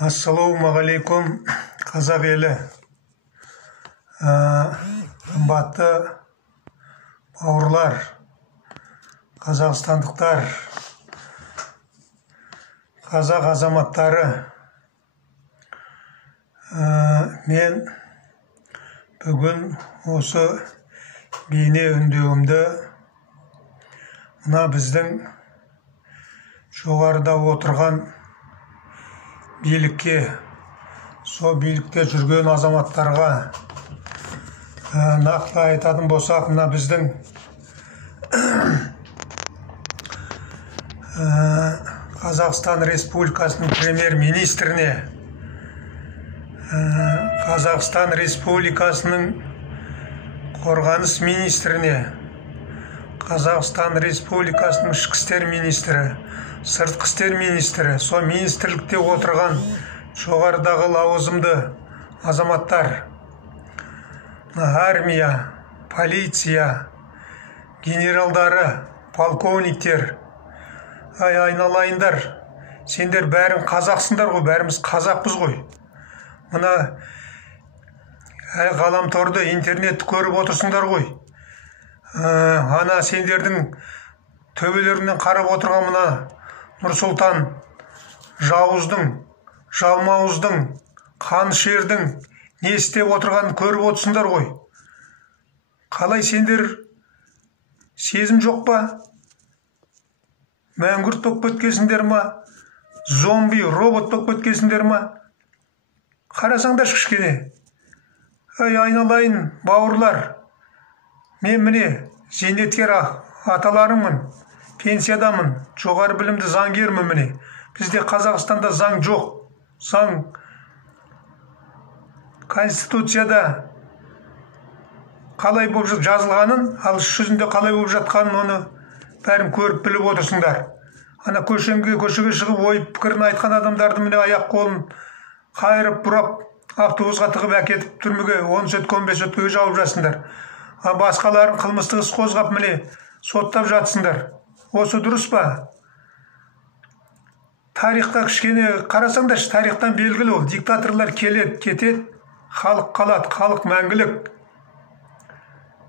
Ассалаумағалейкум, қазақ елі. Қымбатты бауырлар, қазақстандықтар, қазақ азаматтары. Мен бүгін осы бейне үндеуімді мына біздің жоғарыда отырған билікке, сол билікте жүрген азаматтарға нақты айтатын болсақ, мына біздің Қазақстан Республикасының премьер-министріне, Қазақстан Республикасының қорғаныс министріне, Қазақстан Республикасының ішкі істер министрі, сыртқы істер министрі, сол министрлікте отырған жоғарыдағы лауазымды азаматтар, армия, полиция, генералдары, полковниктер, айналайындар, сендер бәрің қазақсыңдар ғой, бәріміз қазақпыз ғой. Мына ғаламторды, интернетті көріп отырсыңдар ғой. Ана сендердің төбелерінен қарап отырған мына Нұрсұлтан жауыздың, жалмауыздың, қанішердің не істеп отырғанын көріп отырсыңдар ғой. Қалай сендер сезім жоқ па? Мәңгүрт болып кеткенсіңдер ма? Зомби, робот болып кеткенсіңдер ма? Қарасаңдар кішкене. Айналайын бауырлар, мен міне зейнеткер аталарымын, пенсиядамын, жоғары білімді заңгермін міне. Бізде Қазақстанда заң жоқ. Заң Конституцияда қалай болып жазылғанын, ал іс жүзінде қалай болып жатқанын оны бәрін көріп біліп отырсыңдар. Ана көшеге шығып ой пікірін айтқан адамдарды міне аяқ қолын қайырып бұрап автобусқа тығып әкетіп түрмеге 10 сөтке 15 сөткеге жауып жатсыңдар. Басқаларын қылмыстық іс қозғап міне соттап жатсыңдар. Осы дұрыс па? Тарихта кішкене қарасаңдаршы, тарихтан белгілі ол. Диктаторлар келеді, кетеді, халық қалады, халық мәңгілік.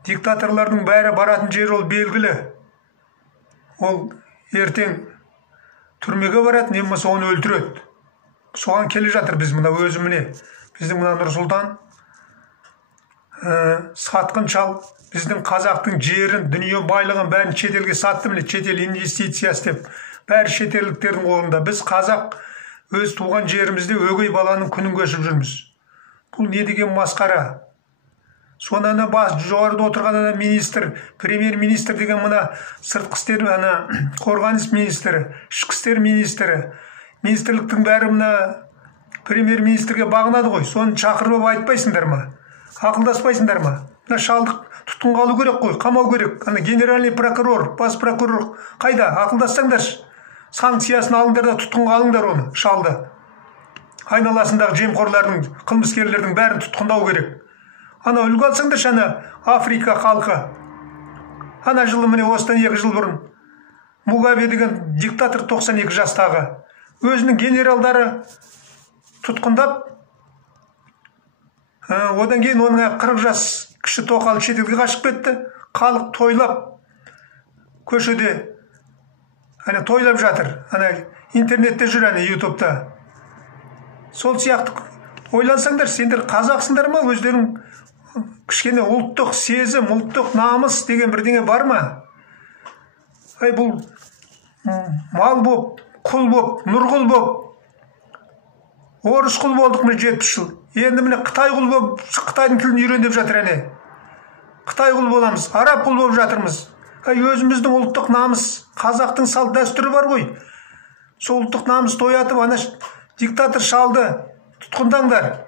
Диктаторлардың бәрі баратын жер ол белгілі. Ол ертең түрмеге барады, не болмаса оны өлтіреді. Соған келе жатыр біз мына өзі міне. Біздің мына Нұрсұлтан сатқын шал, біздің қазақтың жерін, дүние байлығын бәрін шетелге сатты міне, шетел инвестициясы деп. Бәрі шетелдіктердің қолында. Біз қазақ өз туған жерімізде өгей баланың күнін көшіп жүрміз. Бұл не деген масқара? Сонан жоғарыда отырған министр, премьер-министр деген мына сыртқы істер, қорғаныс министрі, ішкі істер министрі, министрліктің бәрі мына премьер-министрге бағынады ғой. Соны шақырып айтпайсыңдар ма? Ақылдаспайсыңдар ма? Мына шалдық тұтқынға алу керек қой, қамау керек. Генеральный прокурор, бас прокурор қайда? Ақылдассаңдаршы. Санкциясын алыңдар да тұтқынға алыңдар оны, шалды. Айналасындағы жемқорлардың, қылмыскерлердің бәрін тұтқындау керек. Ана үлгі алсаңдаршы, Африка халқы. Ана жылы міне осыдан 2 жыл бұрын Мугабе деген диктатор 92 жастағы. Өзінің генералдары тұтқындап, одан кейін оның 40 жас кіші тоқалы шетелге қашып кетті. Халық тойлап, көшеде тойлап жатыр. Интернетте жүр, ютубта. Сол сияқты ойлансаңдар, сендер қазақсыңдар ма? Өздерің кішкене ұлттық сезім, ұлттық намыс деген бірдеңе бар ма? Бұл мал боп, құл боп, нұрғұл боп, орыс құл болдық міне 70 жыл. Енді міне Қытай құл боп, Қытайдың тілін үйреніп жатыр әне. Қытай құл боламыз, араб құл болып жатырмыз. Өзіміздің ұлттық намыс, қазақтың салт дәстүрі бар ғой. Сол ұлттық намыс тоятып, диктатор шалды тұтқындаңдар.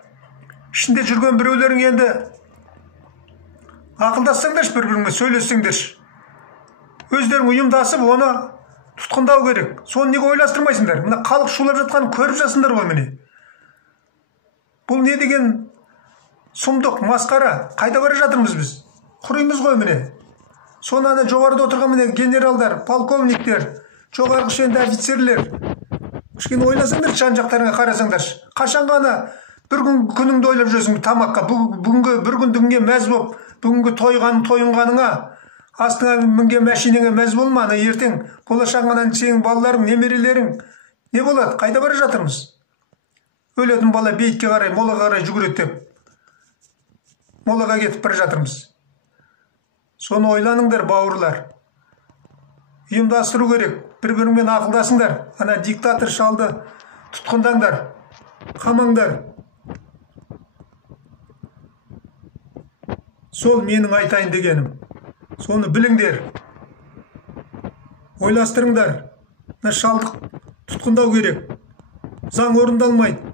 Ішінде жүрген біреулерің енді ақылдассаңдаршы, бір-біріңе сөйлессеңдерші. Өздерің ұйымдасып, оны тұтқындау керек. Соны неге ойластырмайсыңдар? Мына халық шулап жатқанын көріп жатсыңдар ғой міне. Бұл не деген сұмдық, масқара? Қайда бара жатырмыз біз? Құримыз ғой міне. Соны жоғарыда отырған міне генералдар, полковниктер, жоғарғы шенді офицерлер, Кішкене ойласаңдар, жан жақтарыңа қарасаңдаршы. Қашан ғана бір күніңді ойлап жүрсің тамаққа, бүгінгі бір күндігіңе мәз болып, бүгінгі тойынғаныңа, астыңа мінген мәшинеңе мәз болма. Ана ертең болашағыңнан сенің балаларың, немерелерің не болады? Қайда бара жатырмыз? Өлетін бала бейітке қарай, молаға қарай жүгіреді деп. Молаға кетіп бара жатырмыз. Соны ойланыңдар, бауырлар. Ұйымдастыру керек. Бір-біріңмен ақылдасыңдар. Ана диктатор шалды тұтқындаңдар. Қамаңдар. Сол менің айтайын дегенім. Соны біліңдер. Ойластырыңдар. Шалды тұтқындау керек. Заң орындалмайды.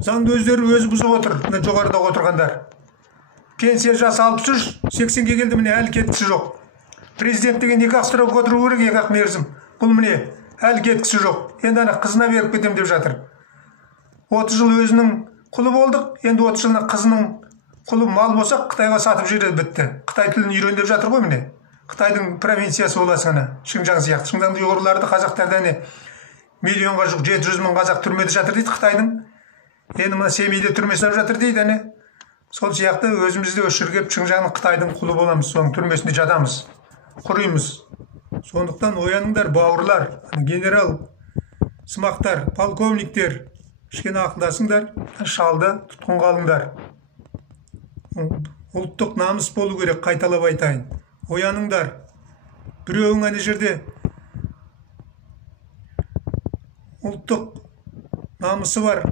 Заңды өздері өзі бұзып отыр. Жоғарыда отырғандар. Пенсия жасы 63, 80-ге келді, міне әлі кеткісі жоқ. Президент деген 2 сұрап отыру керек, 2 мерзім. Бұл міне әлі кеткісі жоқ. Енді ана қызына беріп кетем деп жатыр. 30 жыл өзінің құлы болдық, енді 30 жылына қызының құлы мал болса, Қытайға сатып жібереді, бітті. Қытай тілін үйрен деп жатыр ғой міне. Қытайдың провинциясы боласың ана, Шыңжаң сияқты. Шыңжаңды ұйғырларды қазақтарда не миллионға жоқ 700 мың қазақ түрмеде жатыр дейді Қытайдың. Енді мына Семейде түрме салып жатыр дейді әне. Сол сияқты өзімізді өшіргеп Шыңжаңның Қытайдың құлы боламыз, соның түрмесінде жатамыз, құримыз. Сондықтан ояныңдар, бауырлар, генерал, сымақтар, полковниктер, кішкене ақылдасыңдар, шалды тұтқынға алыңдар. Ұлттық намыс болу керек, қайталап айтайын. Ояныңдар. Біреуің ана жерде ұлттық намысы бар,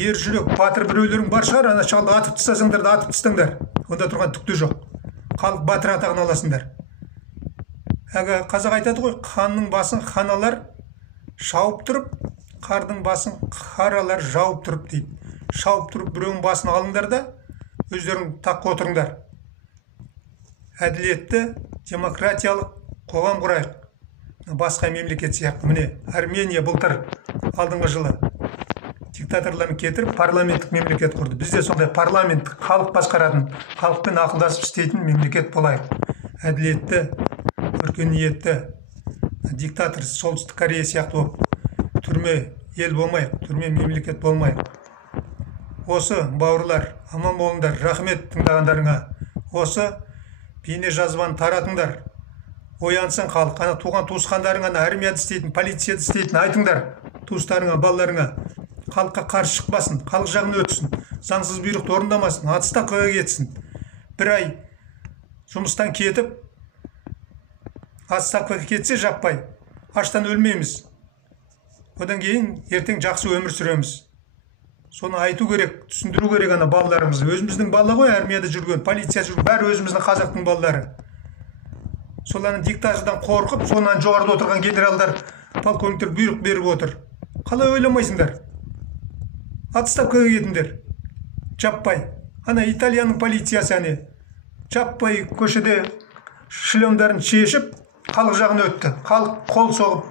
ер жүрек, батыр біреулерің бар шығар, ана шалды атып тастасаңдар да атып тастаңдар. Онда тұрған түкті жоқ. Халық батыр атағын аласыңдар. Әгі қазақ айтады ғой, ханның басын ханалар шауып тұрып, қардың басын қаралар жауып тұрып дейді. Шауып тұрып біреудің басын алыңдар да, өздерің таққа отырыңдар. Әділетті, демократиялық қоғам құрайық. Басқа мемлекет сияқты. Міне, Армения былтыр алдыңғы жылы диктаторларын кетіріп, парламенттік мемлекет құрды. Бізде сондай парламенттік, халық басқаратын, халықпен ақылдасып істейтін мемлекет болайық. Әділетті, өркениетті, диктатор Солтүстік Корея сияқты болып, түрме ел болмайық, түрме мемлекет болмайық. Осы бауырлар, аман болыңдар, рахмет тыңдағандарыңа. Осы бейне жазбаны таратыңдар. Оянсын халық, ана туған туысқандарың, ана армияда істейтін, полицияда істейтін айтыңдар туыстарыңа, балаларыңа. Халыққа қарсы шықпасын, халық жағына өтсін, заңсыз бұйрықты орындамасын, отставкаға кетсін. Бір ай жұмыстан кетіп, отставкаға кетсе жаппай, аштан өлмейміз. Одан кейін ертең жақсы өмір сүреміз. Соны айту керек, түсіндіру керек ана балаларымызды. Өзіміздің бала ғой, армияда жүрген, полиция жүрген, бәрі өзіміздің қазақтың балалары. Соланы диктатордан қорқып, сонан жоғарыда отырған генералдар, полковниктер бұйрық беріп отыр. Қалай ойламайсыңдар? Отставкаға кетіңдер. Жаппай. Ана Италияның полициясы әне. Жаппай көшеде шлемдарын шешіп, халық жағына өтті. Халық қол соғып,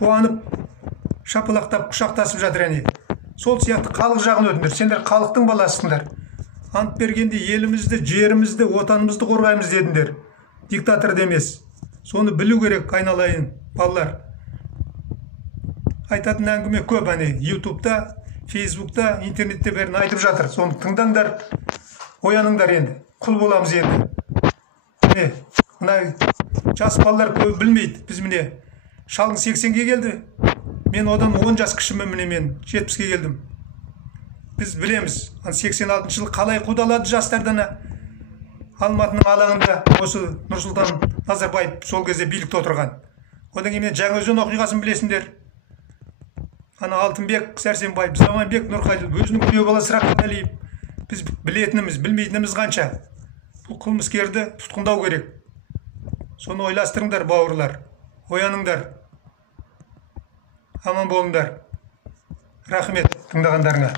қуанып, шапалақтап, құшақтасып жатыр әне. Сол сияқты халық жағына өтіңдер. Сендер халықтың баласыңдар. Ант бергенде елімізді, жерімізді, отанымызды қорғаймыз дедіңдер. Диктатор демес. Соны білу керек, айналайын, балалар. Айтатын әңгіме көп әне. Ютубта, Фейсбукта, интернетте бәрін айтып жатыр. Соны тыңдаңдар, ояныңдар енді. Құл боламыз енді. Міне, мына жас балалар көп білмейді. Біз міне, шалың 80-ге келді. Мен одан 10 жас кішімін, міне мен 70-ге келдім. Біз білеміз, 86 жылы қалай қудалады жастардана. Алматының алаңында осы Нұрсұлтан Назарбаев сол кезде билікте отырған. Одан кейін Жаңаөзен оқиғасын білесіңдер. Ана Алтынбек, Сәрсенбаев, Заманбек, Нұрқайыл, өзінің күйеу баласы Рахметәлиев. Біз білетініміз, білмейтініміз қанша. Бұл қылмыскерді тұтқындау керек. Соны ойластырыңдар, бауырлар. Ояныңдар. Аман болыңдар. Рахмет тыңдағандарыңа.